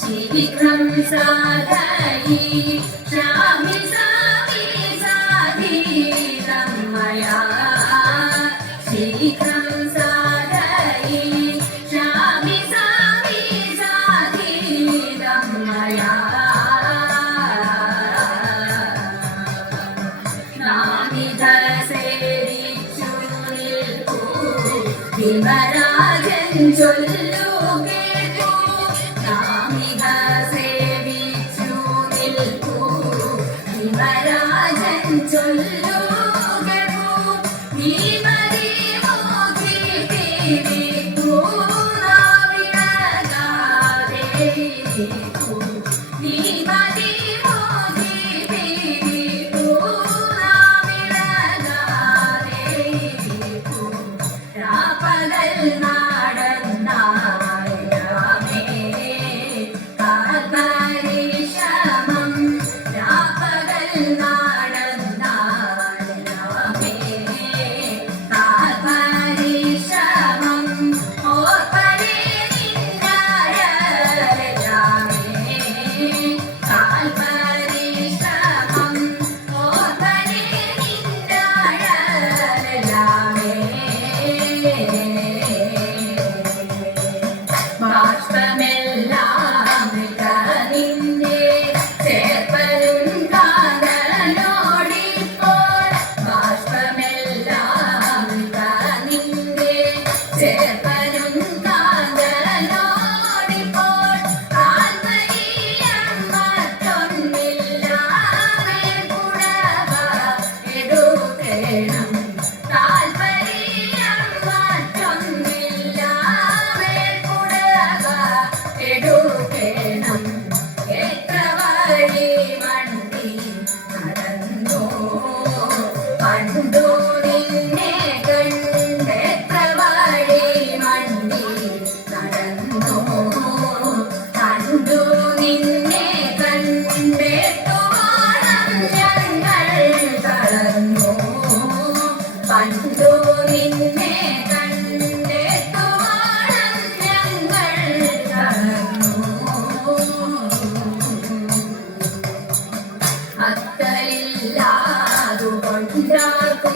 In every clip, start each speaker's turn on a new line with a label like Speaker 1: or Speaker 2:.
Speaker 1: शीघ्रं साधयि श्यामि सामि साधीतं मया शीघ्रं साधयि श्यामि सामि साधीतं मया നാമിതസേവിച്ചു നിൽക്കൂ വിമരാജൻ ചൊല്ലു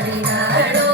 Speaker 1: ಹರಿನಾಡು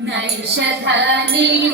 Speaker 1: نعيش هاني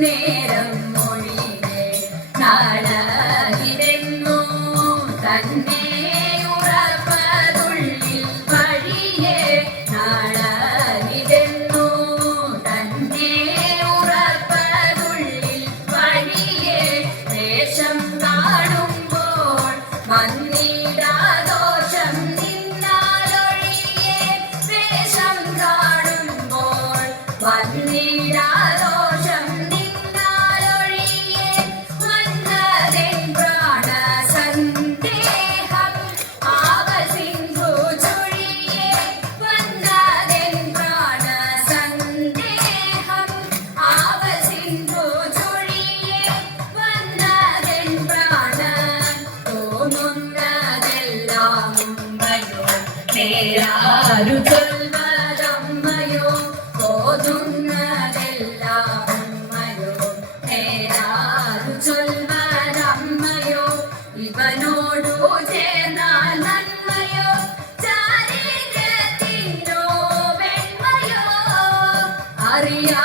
Speaker 1: 내 ചേരാരു ചൊൽവരമ്മയോ ഓതുന്നതെല്ലാം അമ്മയോ ചേരാരു ചൊൽവരമ്മയോ ഇവനോടു ചേർന്നാൽ നന്മയോ? ചാരിത്രത്തിനോ വെണ്മയോ? അറിയാ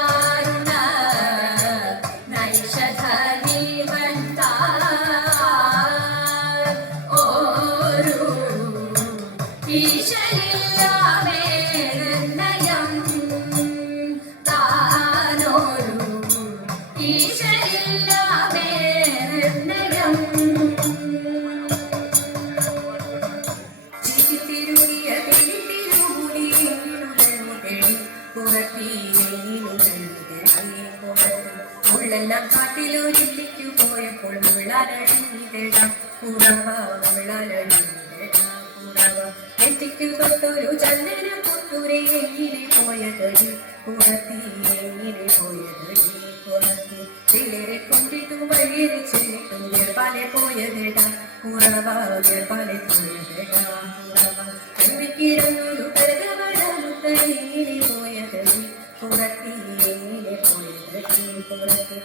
Speaker 1: ഞാൻ കാട്ടിലൊരുമിക്കു പോയപ്പോൾ മുള്ളാരണിതടാ പുറവ മുള്ളാരണിതട പുറവ നെറ്റിക്കു തൊട്ടൊരു ചന്ദന
Speaker 2: പൊട്ടുരെ എങ്ങനെ പോയതടി? പുറത്തി എങ്ങനെ പോയതടി? പുറത്തി ചിലരെ കൊണ്ടിട്ടു വഴിയെ ചെന്നിട്ടു ജപ്പാലെ പോയതടാ. പുറവ ജപ്പാലെ പോയതടാ. പുറവ കണ്ണിക്കിരുന്നൊരു കരകവട മുത്ത എങ്ങനെ പോയതടി? പുറത്തി എങ്ങനെ പോയതടി? പുറത്തി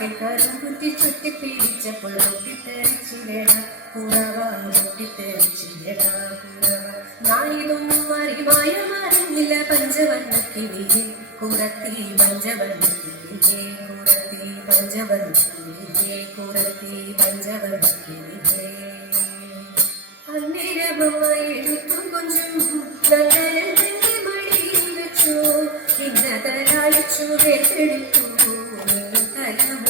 Speaker 2: കാക്കൽക്കാരും കുത്തി ചുറ്റി പിടിച്ചപ്പോൾ പൊട്ടിത്തെറിച്ചിട കുറവാ പൊട്ടിത്തെറിച്ചിട കുറവാ നാളിതൊന്നും അറിവായ മറിഞ്ഞില്ല പഞ്ചവർണക്കിളിയെ കുറത്തി പഞ്ചവർണക്കിളിയെ കുറത്തി പഞ്ചവർണക്കിളിയെ കുറത്തി പഞ്ചവർണക്കിളിയെ. അന്നേരമായി എടുത്തും കൊഞ്ചും നഗരത്തിന്റെ മടിയിൽ വെച്ചു. ഇന്നതരായിച്ചു വേണ്ടെടുത്തു തലമുടി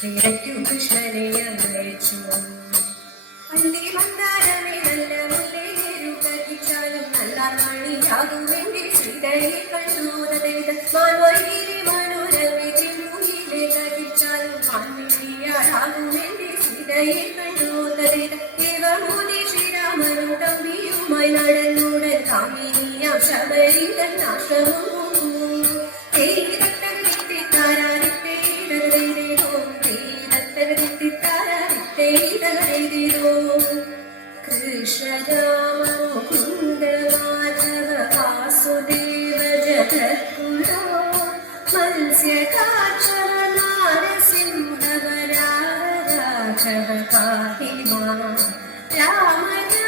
Speaker 2: നിരക്കു കൃഷ്ണനെ അന്വയിച്ചു അല്ലി മന്ദാരമേ നല്ല മുല്ലേരുകച്ചാലും നല്ല മണിയാകുമെങ്കിൽ ശ്രീതയെ കണ്ണൂരത് മാൻവൈകിലെ മനോരമേ തിരുമുകിലെ കടിച്ചാലും മാൻമിഴിയാകുമെങ്കിൽ ശ്രീതയെ കണ്ണൂരത് ദേവമൂതി ശ്രീരാമനും തമ്പിയുമായി നടന്നുടൻ കാമിനിയാം ശബരിതൻ നാശവും പാഹി മാം രാമ